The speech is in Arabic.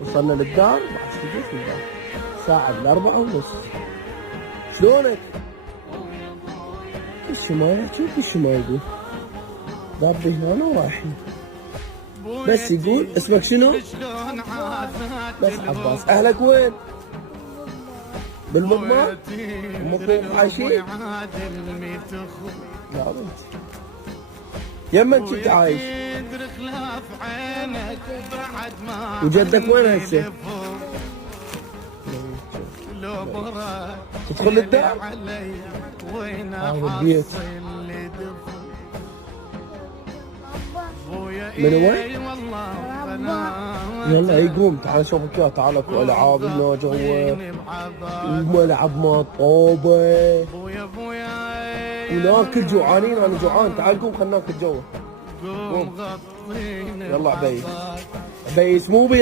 وصلنا للدار بعد استجيت في الدار الساعة 4:30. شلونك؟ كل ما يحكي كل ما يقول ضابي هنا ورايحين. بس يقول اسمك شنو؟ بس عباس. اهلك وين؟ بالمضمار؟ امكم عايشين؟ لا بنت. يمن كنت عايش؟ وجدك وين هسه؟ تدخل الدار؟ هذا البيت. من وين؟ يلا يقوم تعال شوفك اياه. تعال اكو العاب هنا جوا وملعب مال طوبه وناكل. جوعانين انا جوعان. تعال قوم خلنا ناكل جوا. قوم يلا عبيس. عبيس مو بيرة.